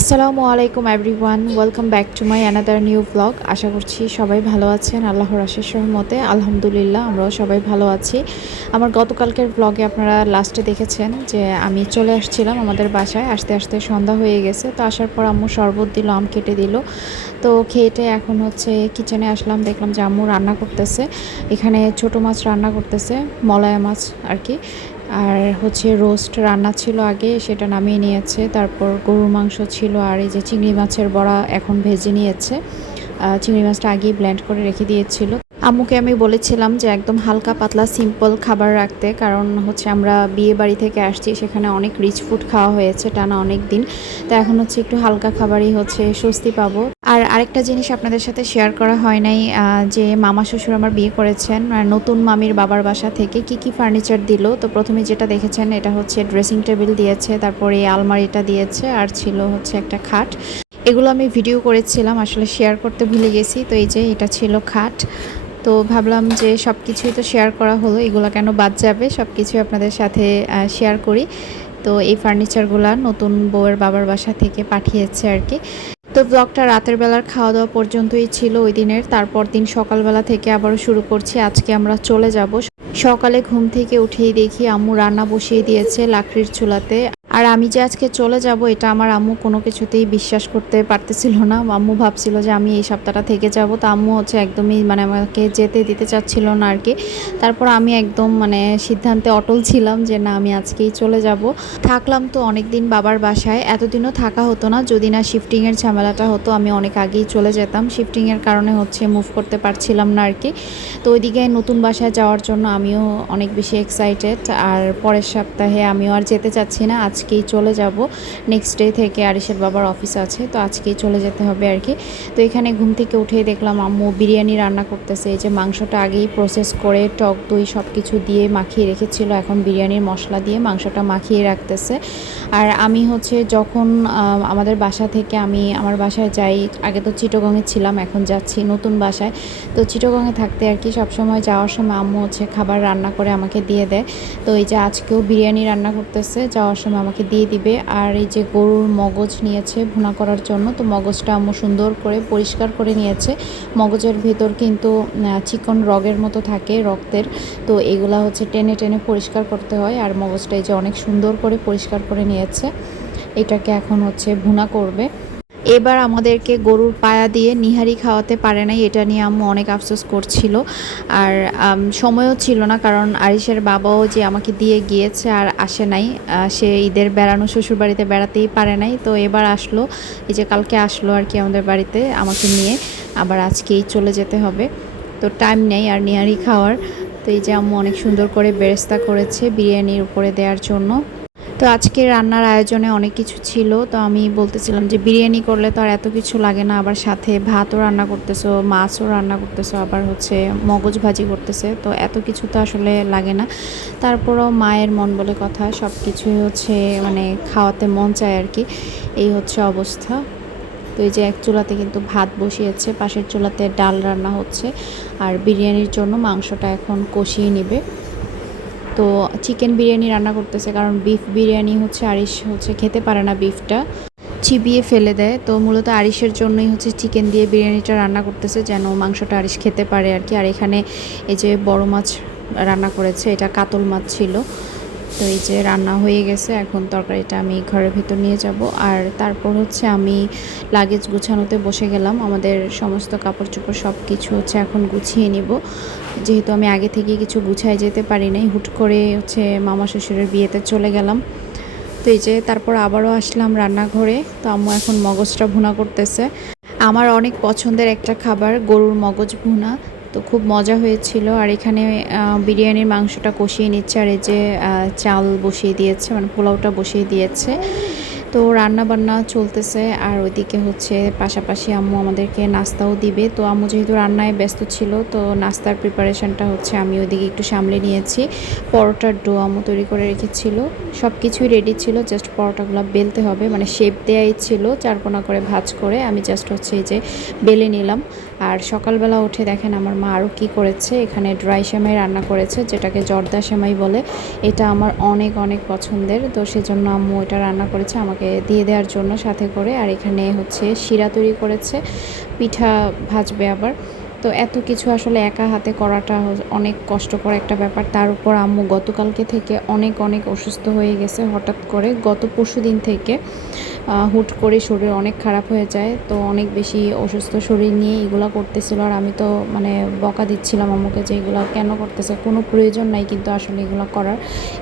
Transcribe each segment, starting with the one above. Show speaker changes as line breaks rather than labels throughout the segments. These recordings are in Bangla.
আসসালামু আলাইকুম everyone welcome back to my another new blog আশা করছি সবাই ভালো আছেন। আল্লাহর আশেষ সহমতে আলহামদুলিল্লাহ, আমরাও সবাই ভালো আছি। আমার গতকালকের ব্লগে আপনারা লাস্টে দেখেছেন যে আমি চলে আসছিলাম আমাদের বাসায়। আসতে আসতে সন্ধ্যা হয়ে গেছে। তো আসার পর আম্মু শরবত দিল, আম কেটে দিল। তো খেয়েটে এখন হচ্ছে কিচেনে আসলাম, দেখলাম যে আম্মু রান্না করতেছে। এখানে ছোট মাছ রান্না করতেছে, মলায়া মাছ আর কি। আর হচ্ছে রোস্ট রান্না ছিল আগে, সেটা নামিয়ে নিয়েছে। তারপর গরুর মাংস ছিল আর এই যে চিংড়ি মাছের বড়া এখন ভেজে নিয়েছে। চিংড়ি মাছটা আগেই ব্ল্যান্ড করে রেখে দিয়েছিল। আম্মুকে আমি বলেছিলাম যে একদম হালকা পাতলা সিম্পল খাবার রাখতে। কারণ হচ্ছে আমরা বিয়ে বাড়ি থেকে আসছি, সেখানে অনেক রিচ ফুড খাওয়া হয়েছে টানা অনেক দিন। তো এখন হচ্ছে একটু হালকা খাবারই হচ্ছে স্বস্তি পাবো। আর আরেকটা জিনিস আপনাদের সাথে শেয়ার করা হয় নাই যে মামা শ্বশুর আমার বিয়ে করেছেন নতুন মামির বাবার বাসা থেকে কি কি ফার্নিচার দিল। তো প্রথমে যেটা দেখেছেন, এটা হচ্ছে ড্রেসিং টেবিল দিয়েছে, তারপরে আলমারিটা দিয়েছে, আর ছিল হচ্ছে একটা খাট। এগুলো আমি ভিডিও করেছিলাম, আসলে শেয়ার করতে ভুলে গেছি। তো এই যে এটা ছিল খাট। তো ভাবলাম যে সব কিছুই তো শেয়ার করা হলো, এগুলো কেন বাদ যাবে? সব কিছুই আপনাদের সাথে শেয়ার করি। তো এই ফার্নিচারগুলো নতুন বউয়ের বাবার বাসা থেকে পাঠিয়েছে আর কি। তো ব্লগটা রাতের বেলার খাওয়া দাওয়া পর্যন্তই ছিল ওই দিনের। তারপর দিন সকালবেলা থেকে আবারও শুরু করছি। আজকে আমরা চলে যাব। সকালে ঘুম থেকে উঠেই দেখি আম্মু রান্না বসিয়ে দিয়েছে লাকড়ির চুলাতে। আর আমি যে আজকে চলে যাব, এটা আমার আম্মু কোনো কিছুতেই বিশ্বাস করতে পারতেছিল না। আম্মু ভাবছিল যে আমি এই সপ্তাহটা থেকে যাব। তো আম্মু হচ্ছে একদমই মানে আমাকে যেতে দিতে চাচ্ছিল না আর কি। তারপর আমি একদম মানে সিদ্ধান্তে অটল ছিলাম যে না, আমি আজকেই চলে যাব। থাকলাম তো অনেক দিন বাবার বাসায়। এতদিনও থাকা হতো না, যদি না শিফটিংয়ের ঝামেলাটা হতো, আমি অনেক আগেই চলে যেতাম। শিফটিংয়ের কারণে হচ্ছে মুভ করতে পারছিলাম না আর কি। তো ওইদিকে নতুন বাসায় যাওয়ার জন্য আমিও অনেক বেশি এক্সাইটেড আর পরের সপ্তাহে আমিও আর যেতে চাচ্ছি না, আজকেই চলে যাব। নেক্সট ডে থেকে আরিসের বাবার অফিস আছে, তো আজকেই চলে যেতে হবে আর কি। তো এখানে ঘুম থেকে উঠেই দেখলাম আম্মু বিরিয়ানি রান্না করতেছে, এই যে মাংসটা আগেই প্রসেস করে টক দই সব কিছু দিয়ে মাখিয়ে রেখেছিল, এখন বিরিয়ানির মশলা দিয়ে মাংসটা মাখিয়ে রাখতেছে। আর আমি হচ্ছে যখন আমাদের বাসা থেকে আমি আমার বাসায় যাই, আগে তো চিটগঙে ছিলাম, এখন যাচ্ছি নতুন বাসায়। তো চিটগঙে থাকতে আর কি সবসময় যাওয়ার সময় আম্মু হচ্ছে খাবার রান্না করে আমাকে দিয়ে দেয়। তো এই যে আজকেও বিরিয়ানি রান্না করতেছে, যাওয়ার সময় আমাকে দিয়ে দিবে। আর এই যে গরুর মগজ নিয়েছে ভুনা করার জন্য, তো মগজটা আম্মু সুন্দর করে পরিষ্কার করে নিয়েছে। মগজের ভেতর কিন্তু চিকন রগের মতো থাকে রক্তের। তো এগুলা হচ্ছে টেনে টেনে পরিষ্কার করতে হয়। আর মগজটা এই যে অনেক সুন্দর করে পরিষ্কার করে নিয়েছে। এটাকে এখন হচ্ছে ভুনা করবে। এবার আমাদেরকে গরুর পায়া দিয়ে নিহারি খাওয়াতে পারে নাই, এটা নিয়ে আম্মু অনেক আফসোস করছিল। আর সময়ও ছিল না, কারণ আরিসের বাবাও যে আমাকে দিয়ে গিয়েছে আর আসে নাই সে ঈদের বেড়ানো শ্বশুর বাড়িতে বেড়াতেই পারে নাই। তো এবার আসলো, এই যে কালকে আসলো আর কি আমাদের বাড়িতে আমাকে নিয়ে, আবার আজকেই চলে যেতে হবে। তো টাইম নেই আর নিহারি খাওয়ার। তো এই যে আম্মু অনেক সুন্দর করে বেরেস্তা করেছে বিরিয়ানির উপরে দেওয়ার জন্য। তো আজকে রান্নার আয়োজনে অনেক কিছু ছিল, তো আমি বলতেছিলাম যে বিরিয়ানি করলে তো আর এত কিছু লাগে না, আবার সাথে ভাতও রান্না করতেছো, মাছও রান্না করতেছো, আবার হচ্ছে মগজ ভাজি করতেছে, তো এত কিছু তো আসলে লাগে না। তারপরও মায়ের মন বলে কথা সব কিছুই হচ্ছে মানে খাওয়াতে মন চায় আর কি এই হচ্ছে অবস্থা। তো এই যে এক চুলাতে কিন্তু ভাত বসিয়েছে, পাশের চুলাতে ডাল রান্না হচ্ছে, আর বিরিয়ানির জন্য মাংসটা এখন কষিয়ে নেবে। তো চিকেন বিরিয়ানি রান্না করতেছে, কারণ বিফ বিরিয়ানি হচ্ছে আরিশ হচ্ছে খেতে পারে না বিফটা চিবিয়ে ফেলে দেয়, তো মূলত আরিশের জন্যই হচ্ছে চিকেন দিয়ে বিরিয়ানিটা রান্না করতেছে, যেন মাংসটা আরিশ খেতে পারে আর কি। আর এখানে এই যে বড় মাছ রান্না করেছে, এটা কাতল মাছ ছিল। তো এই যে রান্না হয়ে গেছে, এখন তরকারিটা আমি ঘরের ভিতর নিয়ে যাব। আর তারপর হচ্ছে আমি লাগেজ গুছানোতে বসে গেলাম। আমাদের সমস্ত কাপড় চোপড় সব কিছু হচ্ছে এখন গুছিয়ে নিব। যেহেতু আমি আগে থেকে কিছু গুছায় যেতে পারি নাই, হুট করে হচ্ছে মামা শ্বশুরের বিয়েতে চলে গেলাম। তো এই যে তারপর আবারও আসলাম রান্নাঘরে। তো আম্মু এখন মগজটা ভুনা করতেছে। আমার অনেক পছন্দের একটা খাবার গরুর মগজ ভুনা। তো খুব মজা হয়েছিল। আর এখানে বিরিয়ানির মাংসটা কষিয়ে নিচ্ছে আর এই যে চাল বসিয়ে দিয়েছে মানে পোলাওটা বসিয়ে দিয়েছে। তো রান্না বান্না চলতেছে আর ওইদিকে হচ্ছে পাশাপাশি আম্মু আমাদেরকে নাস্তাও দিবে। তো আম্মু যেহেতু রান্নায় ব্যস্ত ছিল, তো নাস্তার প্রিপারেশনটা হচ্ছে আমি ওইদিকে একটু সামলে নিয়েছি। পরোটার ডো আম্মু তৈরি করে রেখেছিল। সব কিছুই রেডি ছিল জাস্ট পরোটাগুলো বেলতে হবে। মানে শেপ দেয়াই ছিল, চারকোনা করে ভাজ করে আমি জাস্ট হচ্ছে এই যে বেলে নিলাম। আর সকালবেলা উঠে দেখেন আমার মা আরও কী করেছে, এখানে ড্রাই সেমাই রান্না করেছে, যেটাকে জর্দা সেমাই বলে। এটা আমার অনেক অনেক পছন্দের। তো সেজন্য আম্মু এটা রান্না করেছে, আমাকে আমাকে দিয়ে দেওয়ার জন্য সাথে করে। আর এখানে হচ্ছে শিরা তৈরি করেছে, পিঠা ভাজবে আবার। তো এত কিছু আসলে একা হাতে করাটা অনেক কষ্টকর একটা ব্যাপার। তার উপর আম্মু গতকালকে থেকে অনেক অনেক অসুস্থ হয়ে গেছে হঠাৎ করে। গত পরশু দিন থেকে হুট করে শরীর অনেক খারাপ হয়ে যায়, তো অনেক বেশি অসুস্থ শরীর নিয়ে এগুলো করতেছিল আর আমি তো মানে বকা দিচ্ছিলাম আম্মুকে যে এগুলো কেন করতেছে, কোনো প্রয়োজন নাই কিন্তু আসলে এগুলো করার।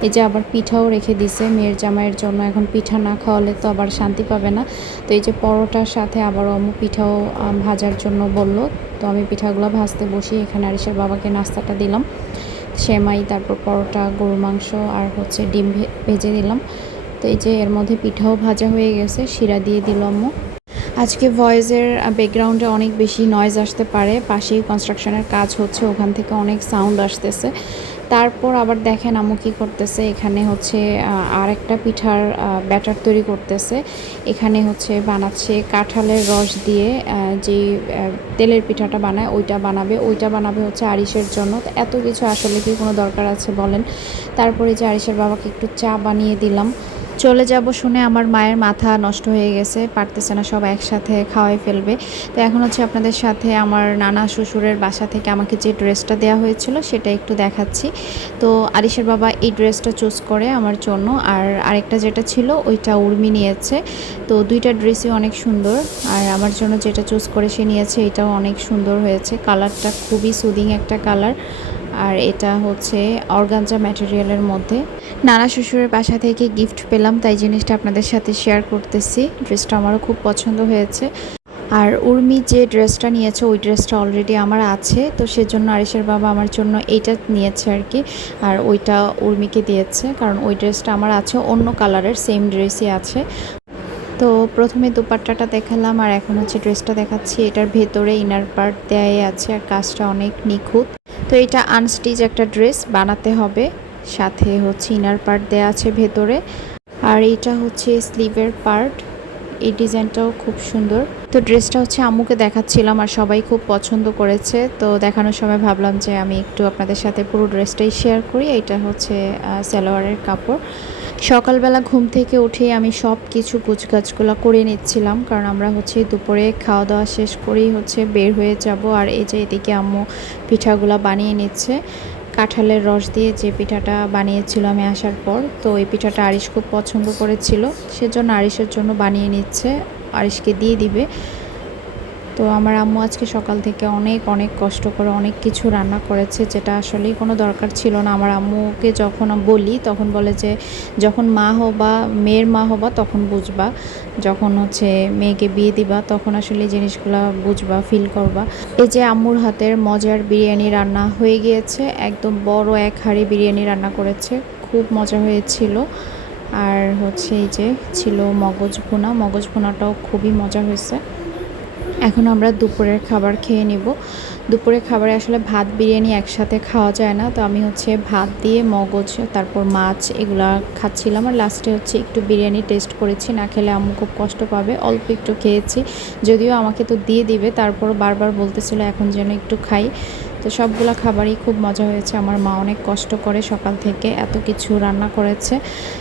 এই যে আবার পিঠাও রেখে দিছে, মেয়ের জামাইয়ের জন্য এখন পিঠা না খাওয়ালে তো আবার শান্তি পাবে না। তো এই যে পরোটার সাথে আবার আম্মু পিঠাও ভাজার জন্য বলল, তো আমি পিঠাগুলো ভাজতে বসি এখানে আরিসের বাবাকে নাস্তাটা দিলাম। সেমাই, তারপর পরোটা, গরুর মাংস আর হচ্ছে ডিম ভেজে দিলাম। তো এই যে এর মধ্যে পিঠাও ভাজা হয়ে গেছে, শিরা দিয়ে দিল আম্মু আজকে ভয়েসের ব্যাকগ্রাউন্ডে অনেক বেশি নয়েজ আসতে পারে, পাশেই কনস্ট্রাকশনের কাজ হচ্ছে, ওখান থেকে অনেক সাউন্ড আসতেছে। তারপর আবার দেখেন আমু কী করতেছে, এখানে হচ্ছে আর একটা পিঠার ব্যাটার তৈরি করতেছে। এখানে হচ্ছে বানাচ্ছে কাঁঠালের রস দিয়ে যে তেলের পিঠাটা বানায়, ওইটা বানাবে। ওইটা বানাবে হচ্ছে আরিসের জন্য। এত কিছু আসলে কি কোনো দরকার আছে বলেন? তারপরে যে আরিসের বাবাকে একটু চা বানিয়ে দিলাম। চলে যাব শুনে আমার মায়ের মাথা নষ্ট হয়ে গেছে, পারতেছে না, সব একসাথে খাওয়াই ফেলবে। তো এখন হচ্ছে আপনাদের সাথে আমার নানা শ্বশুরের বাসা থেকে আমাকে যে ড্রেসটা দেওয়া হয়েছিল সেটা একটু দেখাচ্ছি। তো আরিসের বাবা এই ড্রেসটা চুজ করে আমার জন্য, আর আরেকটা যেটা ছিল ওইটা উর্মি নিয়েছে। তো দুইটা ড্রেসই অনেক সুন্দর, আর আমার জন্য যেটা চুজ করে সে নিয়েছে এটাও অনেক সুন্দর হয়েছে। কালারটা খুবই সুদিং একটা কালার। আর এটা হচ্ছে অর্গানজা ম্যাটেরিয়ালের মধ্যে। নানা শ্বশুরের বাসা থেকে গিফট পেলাম, তাই জিনিসটা আপনাদের সাথে শেয়ার করতেছি। ড্রেসটা আমারও খুব পছন্দ হয়েছে। আর উর্মি যে ড্রেসটা নিয়েছে, ওই ড্রেসটা অলরেডি আমার আছে। তো সেজন্য আরিসের বাবা আমার জন্য এইটা নিয়েছে আর কি। আর ওইটা উর্মিকে দিয়েছে, কারণ ওই ড্রেসটা আমার আছে, অন্য কালারের সেম ড্রেসই আছে। তো প্রথমে দুপাট্টাটা দেখালাম, আর এখন হচ্ছে ড্রেসটা দেখাচ্ছি। এটার ভেতরে ইনার পার্ট দেয়াই আছে, আর কাজটা অনেক নিখুঁত। তো এটা আনস্টিচ একটা ড্রেস, বানাতে হবে। সাথে হচ্ছে ইনার পার্ট দেওয়া আছে ভেতরে। আর এটা হচ্ছে স্লিভের পার্ট। এই ডিজাইনটাও খুব সুন্দর। তো ড্রেসটা হচ্ছে আম্মুকে দেখাচ্ছিলাম আর সবাই খুব পছন্দ করেছে। তো দেখানোর সময় ভাবলাম যে আমি একটু আপনাদের সাথে পুরো ড্রেসটাই শেয়ার করি। এটা হচ্ছে সালোয়ারের কাপড়। সকালবেলা ঘুম থেকে উঠে আমি সব কিছু গুছগাছগুলো করে নিচ্ছিলাম, কারণ আমরা হচ্ছে দুপুরে খাওয়া দাওয়া শেষ করেই হচ্ছে বের হয়ে যাব। আর এই যে এদিকে আম্মু পিঠাগুলো বানিয়ে নিচ্ছে, কাঁঠালের রস দিয়ে যে পিঠাটা বানিয়েছিল আমি আসার পর, তো এই পিঠাটা আরিশ খুব পছন্দ করেছিল, সেজন্য আরিশের জন্য বানিয়ে নিচ্ছে, আরিশকে দিয়ে দিবে। তো আমার আম্মু আজকে সকাল থেকে অনেক অনেক কষ্ট করে অনেক কিছু রান্না করেছে, যেটা আসলেই কোনো দরকার ছিল না। আমার আম্মুকে যখন বলি, তখন বলে যে, যখন মা হবা, মেয়ের মা হবা, তখন বুঝবা। যখন হচ্ছে মেয়েকে বিয়ে দিবা, তখন আসলে জিনিসগুলো বুঝবা ফিল করবা। এই যে আম্মুর হাতের মজার বিরিয়ানি রান্না হয়ে গিয়েছে, একদম বড় এক হাঁড়ি বিরিয়ানি রান্না করেছে, খুব মজা হয়েছিল। আর হচ্ছে এই যে ছিল মগজ ভুনা, মগজ ভুনাটাও খুবই মজা হয়েছে। এখন আমরা দুপুরের খাবার খেয়ে নিব। দুপুরের খাবারে আসলে ভাত, বিরিয়ানি একসাথে খাওয়া যায় না। তো আমি হচ্ছে ভাত দিয়ে মগজ, তারপর মাছ এগুলা খাচ্ছিলাম। আর লাস্টে হচ্ছে একটু বিরিয়ানি টেস্ট করেছি। না খেলে আম্মু খুব কষ্ট পাবে। অল্প একটু খেয়েছি। যদিও আমাকে তো দিয়ে দিবে, তারপর বারবার বলতেছিল এখন যেন একটু খাই। তো সবগুলা খাবারই খুব মজা হয়েছে। আমার মা অনেক কষ্ট করে সকাল থেকে এত কিছু রান্না করেছে।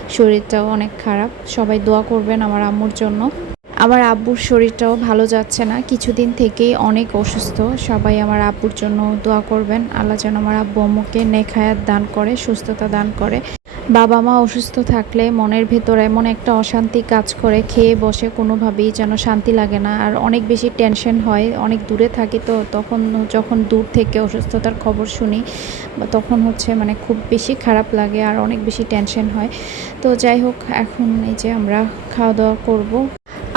শরীরটাও অনেক খারাপ। সবাই দোয়া করবেন আমার আম্মুর জন্য। আমার আব্বুর শরীরটাও ভালো যাচ্ছে না। কিছুদিন থেকেই অনেক অসুস্থ। সবাই আমার আব্বুর জন্য দোয়া করবেন। আল্লাহ যেন আমার আব্বু আম্মুকে নেখায়াত দান করে, সুস্থতা দান করে। বাবা মা অসুস্থ থাকলে মনের ভেতর এমন একটা অশান্তি কাজ করে, খেয়ে বসে কোনোভাবেই যেন শান্তি লাগে না। আর অনেক বেশি টেনশন হয়, অনেক দূরে থাকি তো তখন যখন দূর থেকে অসুস্থতার খবর শুনি, তখন হচ্ছে মানে খুব বেশি খারাপ লাগে আর অনেক বেশি টেনশন হয়। তো যাই হোক, এখন এই যে আমরা খাওয়া দাওয়া করব।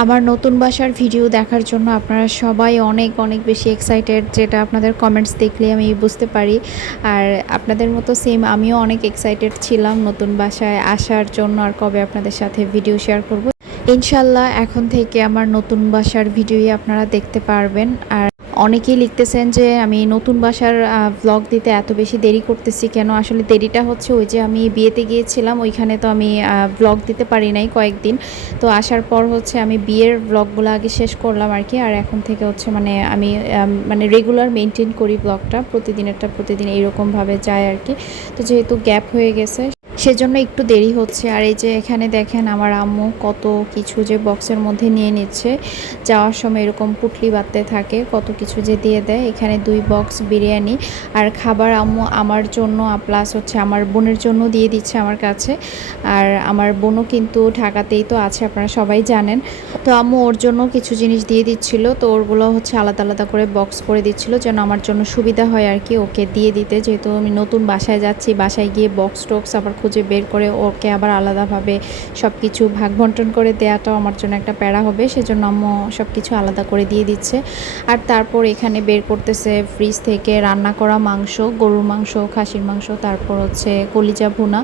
আমার নতুন বাসার ভিডিও দেখার জন্য আপনারা সবাই অনেক অনেক বেশি এক্সাইটেড যেটা আপনাদের কমেন্টস দেখলে আমি বুঝতে পারি। আর আপনাদের মতো সেম আমিও অনেক এক্সাইটেড ছিলাম নতুন বাসায় আসার জন্য আর কবে আপনাদের সাথে ভিডিও শেয়ার করব। ইনশাল্লাহ এখন থেকে আমার নতুন বাসার ভিডিওই আপনারা দেখতে পারবেন। আর অনেকেই লিখতেছেন যে, আমি নতুন বাসার ব্লগ দিতে এত বেশি দেরি করতেছি কেন? আসলে দেরিটা হচ্ছে ওই যে আমি বিয়েতে গিয়েছিলাম, ওইখানে তো আমি ব্লগ দিতে পারি নাই কয়েকদিন। তো আসার পর হচ্ছে আমি বিয়ের ব্লগগুলো আগে শেষ করলাম আর কি, আর এখন থেকে হচ্ছে মানে আমি মানে রেগুলার মেনটেন করি ব্লগটা প্রতিদিনেরটা প্রতিদিন এইরকমভাবে যায় আর কি। তো যেহেতু গ্যাপ হয়ে গেছে সেজন্য একটু দেরি হচ্ছে। আর এই যে এখানে দেখেন আমার আম্মু কত কিছু যে বক্সের মধ্যে নিয়ে নিচ্ছে। যাওয়ার সময় এরকম পুটলি বাঁধতে থাকে, কত কিছু যে দিয়ে দেয়। এখানে দুই বক্স বিরিয়ানি আর খাবার আম্মু আমার জন্য প্লাস হচ্ছে আমার বোনের জন্য দিয়ে দিচ্ছে আমার কাছে। আর আমার বোনও কিন্তু ঢাকাতেই তো আছে, আপনারা সবাই জানেন। তো আম্মু ওর জন্য কিছু জিনিস দিয়ে দিচ্ছিল, তো ওরগুলো হচ্ছে আলাদা আলাদা করে বক্স করে দিচ্ছিল যেন আমার জন্য সুবিধা হয় আর কি ওকে দিয়ে দিতে। যেহেতু আমি নতুন বাসায় যাচ্ছি, বাসায় গিয়ে বক্স টক্স আবার খুঁজে বের করে ওকে আবার আলাদাভাবে সব কিছু ভাগ বন্টন করে দেওয়াটাও আমার জন্য একটা প্যারা হবে। সেজন্য আম্মু সব কিছু আলাদা করে দিয়ে দিচ্ছে। আর তারপর এখানে বের করতেছে ফ্রিজ থেকে রান্না করা মাংস, গরুর মাংস, খাসির মাংস, তারপর হচ্ছে কলিজা ভুনা।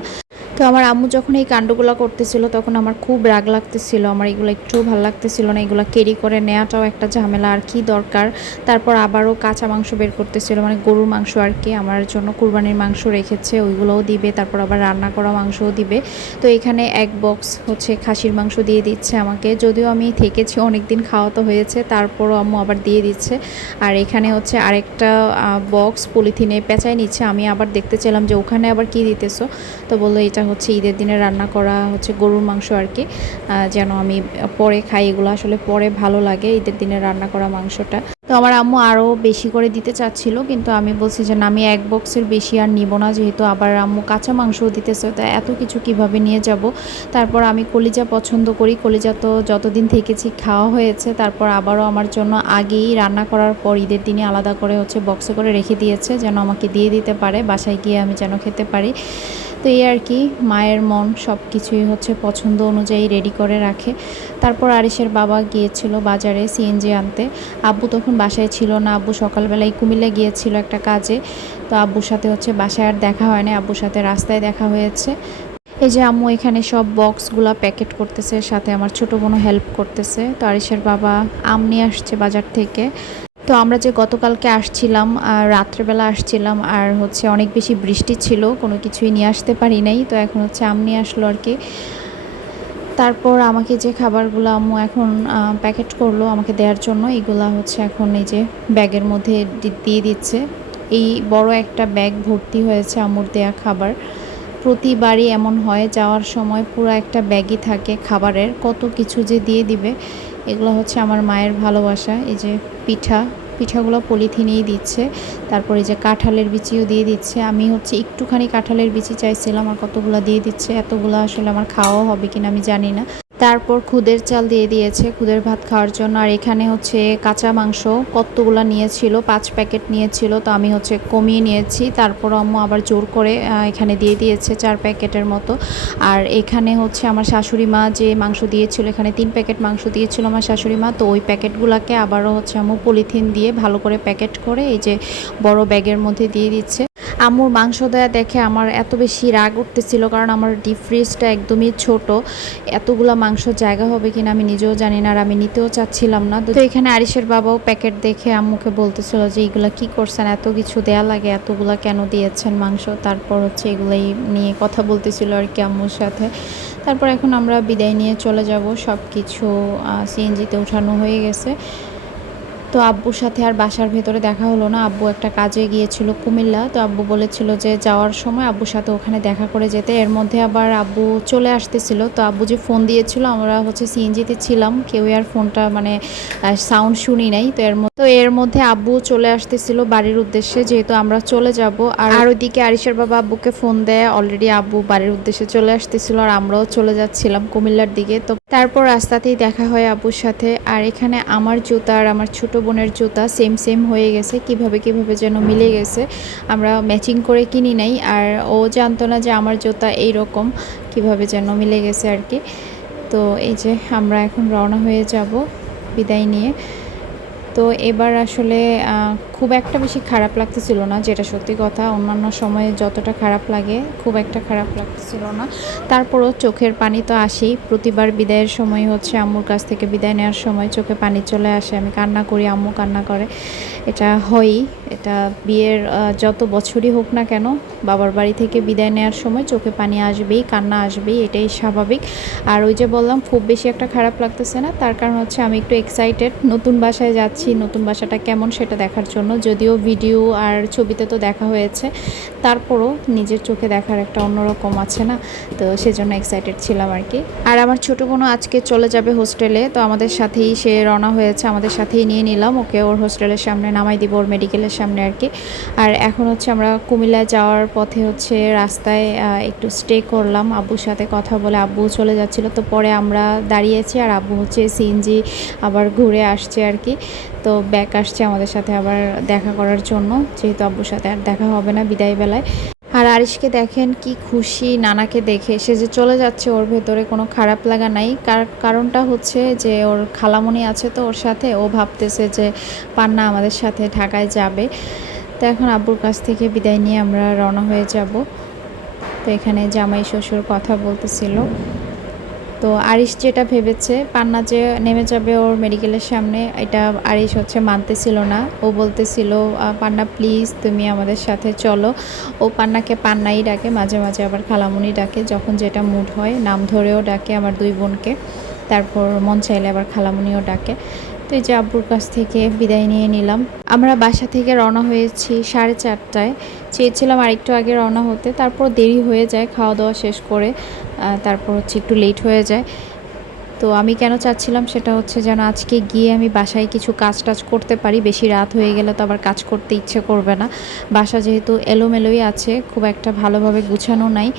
তো আমার আম্মু যখন এই কাণ্ডগুলো করতেছিল, তখন আমার খুব রাগ লাগতেছিল। আমার এগুলো একটু ভালো লাগতেছিল না, এগুলো ক্যারি করে নেওয়াটাও একটা ঝামেলা, আর কি দরকার? তারপর আবারও কাঁচা মাংস বের করতেছিল মানে গরুর মাংস আর কি, আমার জন্য কুরবানির মাংস রেখেছে, ওইগুলোও দিবে। তারপর আবার রান্না করা মাংসও দিবে। তো এখানে এক বক্স হচ্ছে খাসির মাংস দিয়ে দিচ্ছে আমাকে। যদিও আমি থেকেছি অনেক দিন খাওয়া তো হয়েছে, তারপরও আম্মু আবার দিয়ে দিচ্ছে। আর এখানে হচ্ছে আরেকটা বক্স পলিথিনে পেঁচাই নিচ্ছে। আমি আবার দেখতে চাইলাম যে ওখানে আবার কি দিতেছো? তো বলল, এটা হচ্ছে ঈদের দিনে রান্না করা হচ্ছে গরুর মাংস আর কি। যেন আমি পরে খাই, এগুলো আসলে পরে ভালো লাগে ঈদের দিনে রান্না করা মাংসটা। তো আমার আম্মু আরও বেশি করে দিতে চাচ্ছিল, কিন্তু আমি বলছি যে, না, আমি এক বক্সের বেশি আর নিব না, যেহেতু আবার আম্মু কাঁচা মাংসও দিতেছে, তো এত কিছু কীভাবে নিয়ে যাব? তারপর আমি কলিজা পছন্দ করি, কলিজা তো যতদিন থেকেছি খাওয়া হয়েছে, তারপর আবারও আমার জন্য আগেই রান্না করার পর ঈদের দিনে আলাদা করে হচ্ছে বক্সে করে রেখে দিয়েছে, যেন আমাকে দিয়ে দিতে পারে, বাসায় গিয়ে আমি যেন খেতে পারি। তো এই আর কি, মায়ের মন সব কিছুই হচ্ছে পছন্দ অনুযায়ী রেডি করে রাখে। তারপর আরিসের বাবা গিয়েছিল বাজারে সিএনজি আনতে। আব্বু তখন বাসায় ছিল না, আব্বু সকালবেলায় কুমিল্লা গিয়েছিল একটা কাজে। তো আব্বুর সাথে হচ্ছে বাসায় আর দেখা হয় না আব্বুর সাথে রাস্তায় দেখা হয়েছে। এই যে আম্মু এখানে সব বক্সগুলো প্যাকেট করতেছে, সাথে আমার ছোট বোনও হেল্প করতেছে। তো আরিসের বাবা আম নিয়ে আসছে বাজার থেকে। তো আমরা যে গতকালকে আসছিলাম, আর রাত্রেবেলা আসছিলাম, আর হচ্ছে অনেক বেশি বৃষ্টি ছিল, কোনো কিছুই নিয়ে আসতে পারি নাই। তো এখন হচ্ছে আম নিয়ে আসলো আর কি। তারপর আমাকে যে খাবারগুলো আম্মু এখন প্যাকেট করল আমাকে দেওয়ার জন্য এইগুলা হচ্ছে এখন এই যে ব্যাগের মধ্যে দিয়ে দিচ্ছে। এই বড় একটা ব্যাগ ভর্তি হয়েছে আম্মুর দেয়া খাবার। প্রতিবারই এমন হয়, যাওয়ার সময় পুরো একটা ব্যাগই থাকে খাবারের, কত কিছু যে দিয়ে দিবে, এগুলো হচ্ছে আমার মায়ের ভালোবাসা। এই যে পিঠা পিঠাগুলো পলিথিনেই দিচ্ছে। তারপরে যে কাঁঠালের বিচিও দিয়ে দিচ্ছে। আমি হচ্ছে একটুখানি কাঁঠালের বিচি চাইছিলাম, আর কতগুলো দিয়ে দিচ্ছে, এতগুলো আসলে আমার খাওয়াও হবে কিনা আমি জানি না। তারপর খুদের চাল দিয়ে দিয়েছে খুদের ভাত খাওয়ার জন্য। আর এখানে হচ্ছে কাঁচা মাংস, কতগুলো নিয়েছিল, পাঁচ প্যাকেট নিয়েছিল, তো আমি হচ্ছে কমিয়ে নিয়েছি। তারপর আম্মু আবার জোর করে এখানে দিয়ে দিয়েছে চার প্যাকেটের মতো। আর এখানে হচ্ছে আমার শাশুড়ি মা যে মাংস দিয়েছিল, এখানে তিন প্যাকেট মাংস দিয়েছিল আমার শাশুড়ি মা। তো ওই প্যাকেটগুলোকে আবারও হচ্ছে আম্মু পলিথিন দিয়ে ভালো করে প্যাকেট করে এই যে বড় ব্যাগের মধ্যে দিয়ে দিচ্ছে। আম্মুর মাংস দেয়া দেখে আমার এত বেশি রাগ উঠতেছিল, কারণ আমার ডিপ ফ্রিজটা একদমই ছোট। এতগুলা মাংস জায়গা হবে কিনা আমি নিজেও জানি না আর আমি নিতেও চাচ্ছিলাম না। তো এখানে আরিসের বাবাও প্যাকেট দেখে আম্মুকে বলতেছিল যে, এইগুলা কি করছেন? এত কিছু দেয়া লাগে, এতগুলা কেন দিয়েছেন মাংস? তারপর হচ্ছে এগুলোই নিয়ে কথা বলতেছিল আর কি আম্মুর সাথে। তারপর এখন আমরা বিদায় নিয়ে চলে যাব। সব কিছু সিএনজিতে ওঠানো হয়ে গেছে। তো আব্বুর সাথে আর বাসার ভেতরে দেখা হলো না। আব্বু একটা কাজে গিয়েছিল কুমিল্লা। তো আব্বু বলেছিল যে যাওয়ার সময় আব্বুর সাথে ওখানে দেখা করে যেতে। এর মধ্যে আবার আব্বু চলে আসতেছিল। তো আব্বু যে ফোন দিয়েছিল আমরা হচ্ছে সিএনজিতে ছিলাম। কেউই আর ফোনটা মানে সাউন্ড শুনি নাই। তো এর মধ্যে তো এর মধ্যে আব্বু চলে আসতেছিল বাড়ির উদ্দেশ্যে যেহেতু আমরা চলে যাব। আর আর ওইদিকে আরিসের বাবা আব্বুকে ফোন দেয়। অলরেডি আব্বু বাড়ির উদ্দেশ্যে চলে আসতেছিল আর আমরাও চলে যাচ্ছিলাম কুমিল্লার দিকে। তো তারপর রাস্তাতেই দেখা হয় আব্বুর সাথে। আর এখানে আমার জুতা আর আমার ছোট বোনের জুতা সেম সেম হয়ে গেছে। কীভাবে কীভাবে যেন মিলে গেছে। আমরা ম্যাচিং করে কিনি নাই। আর ও জানতো না যে আমার জুতা এই রকম কীভাবে যেন মিলে গেছে আর কি। তো এই যে আমরা এখন রওনা হয়ে যাব বিদায় নিয়ে। তো এবার আসলে খুব একটা বেশি খারাপ লাগতেছিল না, যেটা সত্যি কথা। অন্যান্য সময়ে যতটা খারাপ লাগে, খুব একটা খারাপ লাগতেছিল না। তারপরও চোখের পানি তো আসেই। প্রতিবার বিদায়ের সময় হচ্ছে আম্মুর কাছ থেকে বিদায় নেওয়ার সময় চোখে পানি চলে আসে। আমি কান্না করি, আম্মু কান্না করে। এটা হয়ই। এটা বিয়ের যত বছরই হোক না কেন, বাবার বাড়ি থেকে বিদায় নেওয়ার সময় চোখে পানি আসবেই, কান্না আসবেই, এটাই স্বাভাবিক। আর ওই যে বললাম, খুব বেশি একটা খারাপ লাগতেছে না। তার কারণ হচ্ছে আমি একটু এক্সাইটেড নতুন বাসায় যাচ্ছি, নতুন বাসাটা কেমন সেটা দেখার জন্য। যদিও ভিডিও আর ছবিতে তো দেখা হয়েছে, তারপরও নিজের চোখে দেখার একটা অন্যরকম আছে না? তো সেজন্য এক্সাইটেড ছিলাম আর কি। আর আমার ছোটো বোনও আজকে চলে যাবে হোস্টেলে তো আমাদের সাথেই সে রওনা হয়েছে, আমাদের সাথেই নিয়ে নিলাম, ওকে ওর হোস্টেলের সামনে নামাই দিব, ওর মেডিকেলের সামনে আর কি। আর এখন হচ্ছে আমরা কুমিল্লা যাওয়ার পথে হচ্ছে রাস্তায় একটু স্টে করলাম, আব্বুর সাথে কথা বলে আব্বু চলে যাচ্ছিল, তো পরে আমরা দাঁড়িয়েছি আর আব্বু হচ্ছে সিএনজি আবার ঘুরে আসছে আর কি। তো ব্যাক আসছে আমাদের সাথে আবার দেখা করার জন্য, যেহেতু আব্বুর সাথে আর দেখা হবে না বিদায় বেলায়। আর আরিশকে দেখেন কি খুশি নানাকে দেখে। সে যে চলে যাচ্ছে ওর ভেতরে কোনো খারাপ লাগা নাই। কার- কারণটা হচ্ছে যে ওর খালামণি আছে তো ওর সাথে। ও ভাবতেছে যে পান্না আমাদের সাথে ঢাকায় যাবে। তো এখন আব্বুর কাছ থেকে বিদায় নিয়ে আমরা রওনা হয়ে যাব। তো এখানে জামাই শ্বশুর কথা বলতেছিল। তো আরিশ যেটা ভেবেছে, পান্না যে নেমে যাবে ওর মেডিকেলের সামনে, এটা আরিশ হচ্ছে মানতেছিল না। ও বলতেছিল পান্না, প্লিজ তুমি আমাদের সাথে চলো। ও পান্নাকে পান্নাই ডাকে, মাঝে মাঝে আবার খালামুনি ডাকে, যখন যেটা মুড হয়, নাম ধরেও ডাকে আমার দুই বোনকে। তারপর মন চাইলে আবার খালামুনিও ডাকে। তো এই যে আব্বুর কাছ থেকে বিদায় নিয়ে নিলাম। আমরা বাসা থেকে রওনা হয়েছি সাড়ে চারটায়। চেয়েছিলাম আরেকটু আগে রওনা হতে, তারপর দেরি হয়ে যায় খাওয়া দাওয়া শেষ করে। তারপর হচ্ছে একটু লেট হয়ে যায়। তো আমি কেন চাচ্ছিলাম সেটা হচ্ছে যেন আজকে গিয়ে আমি বাসায় কিছু কাজ টাজ করতে পারি। বেশি রাত হয়ে গেলে তো আবার কাজ করতে ইচ্ছে করবে না। বাসা যেহেতু এলোমেলোই আছে, খুব একটা ভালোভাবে গুছানো নাই।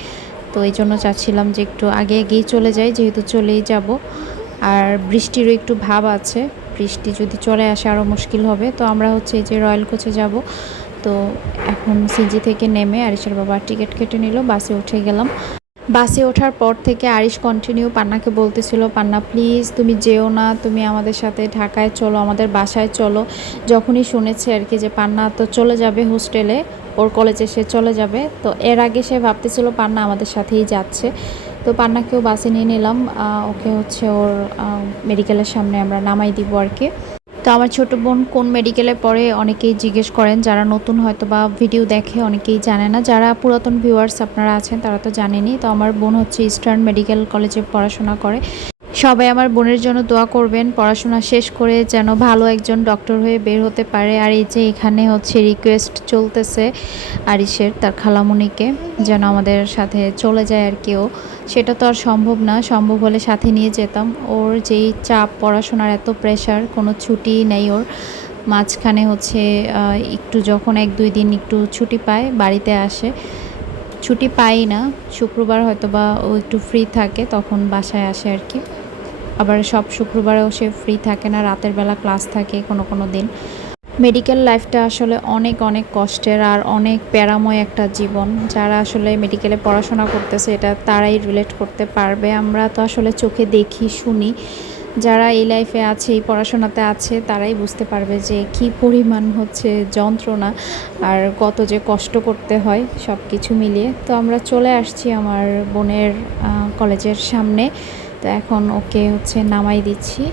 তো এই জন্য চাচ্ছিলাম যে একটু আগে এগিয়ে চলে যাই, যেহেতু চলেই যাব। আর বৃষ্টিরও একটু ভাব আছে। বৃষ্টি যদি চলে আসে আরও মুশকিল হবে। তো আমরা হচ্ছে এই যে রয়্যাল কোচে যাব। তো এখন সিজি থেকে নেমে আরিসের বাবা টিকিট কেটে নিল, বাসে উঠে গেলাম। বাসে ওঠার পর থেকে আরিশ কন্টিনিউ পান্নাকে বলতেছিল, পান্না প্লিজ তুমি যেও না, তুমি আমাদের সাথে ঢাকায় চলো, আমাদের বাসায় চলো। যখনই শুনেছে আর কি যে পান্না তো চলে যাবে হোস্টেলে ওর কলেজে সে চলে যাবে। তো এর আগে সে ভাবতেছিল পান্না আমাদের সাথেই যাচ্ছে। তো পান্নাকেও বাসে নিয়ে নিলাম ওকে হচ্ছে ওর মেডিকেলের সামনে আমরা নামাই দিব আর কি। তো আমার ছোট বোন কোন মেডিকেলে পড়ে অনেকেই জিজ্ঞেস করেন। যারা নতুন হয়তো বা ভিডিও দেখে অনেকেই জানে না। যারা পুরাতন ভিউয়ার্স আপনারা আছেন তারা তো জানেনি তো আমার বোন হচ্ছে ইস্টার্ন মেডিকেল কলেজে পড়াশোনা করে। সবাই আমার বোনের জন্য দোয়া করবেন, পড়াশোনা শেষ করে যেন ভালো একজন ডক্টর হয়ে বের হতে পারে। আর এই যে এখানে হচ্ছে রিকোয়েস্ট চলতেছে আরিসের তার খালামুনিকে, যেন আমাদের সাথে চলে যায় আর কেউ সেটা তো আর সম্ভব না, সম্ভব হলে সাথে নিয়ে যেতাম। ওর যেই চাপ, পড়াশোনার এত প্রেশার কোনো ছুটি নেই ওর। মাঝখানে হচ্ছে একটু যখন এক দুই দিন একটু ছুটি পায়, বাড়িতে আসে। ছুটি পাই না, শুক্রবার হয়তো বা ও একটু ফ্রি থাকে, তখন বাসায় আসে আর কি। আবার সব শুক্রবারেও সে ফ্রি থাকে না, রাতের বেলা ক্লাস থাকে কোনো কোনো দিন। মেডিকেল লাইফটা আসলে অনেক অনেক কষ্টের আর অনেক প্যারাময় একটা জীবন। যারা আসলে মেডিকেলে পড়াশোনা করতেছে, এটা তারাই রিলেট করতে পারবে। আমরা তো আসলে চোখে দেখি, শুনি। যারা এই লাইফে আছে, এই পড়াশোনাতে আছে, তারাই বুঝতে পারবে যে কি পরিমাণ হচ্ছে যন্ত্রণা আর কত যে কষ্ট করতে হয় সব কিছু মিলিয়ে। তো আমরা চলে আসছি আমার বোনের কলেজের সামনে। তো এখন ওকে হচ্ছে নামাই দিচ্ছি।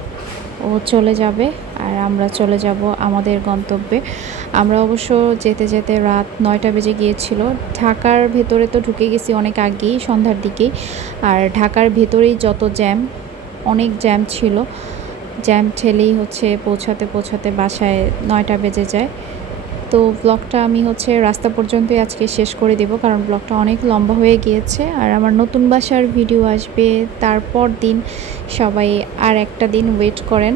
ও চলে যাবে আর আমরা চলে যাব আমাদের গন্তব্যে। আমরা অবশ্য যেতে যেতে রাত নয়টা বেজে গিয়েছিল। ঢাকার ভেতরে তো ঢুকে গেছি অনেক আগেই, সন্ধ্যার দিকেই। আর ঢাকার ভেতরেই যত জ্যাম, অনেক জ্যাম ছিল। জ্যাম ঠেলেই হচ্ছে পৌঁছাতে পৌঁছাতে বাসায় নয়টা বেজে যায়। তো ব্লগটা আমি হচ্ছে রাস্তা পর্যন্তই আজকে শেষ করে দেব, কারণ ব্লগটা অনেক লম্বা হয়ে গিয়েছে। আর আমার নতুন বাসার ভিডিও আসবে, তারপর দিন সবাই আর একটা দিন ওয়েট করেন।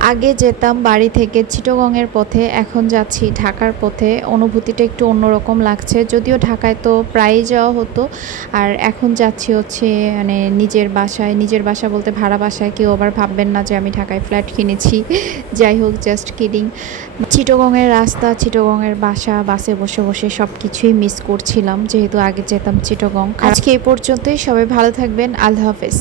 আগে যেতাম বাড়ি থেকে চিটগংয়ের পথে, এখন যাচ্ছি ঢাকার পথে। অনুভূতিটা একটু অন্যরকম লাগছে, যদিও ঢাকায় তো প্রায়ই যাওয়া হতো। আর এখন যাচ্ছি হচ্ছে মানে নিজের বাসায়, নিজের বাসা বলতে ভাড়া বাসায়, কেউ আবার ভাববেন না যে আমি ঢাকায় ফ্ল্যাট কিনেছি। যাই হোক জাস্ট কিডিং চিটগংয়ের রাস্তা, চিটগংয়ের বাসা, বাসে বসে বসে সব কিছুই মিস করছিলাম, যেহেতু আগে যেতাম চিটগং। আজকে এই পর্যন্তই, সবাই ভালো থাকবেন, আল্লাহ হাফেজ।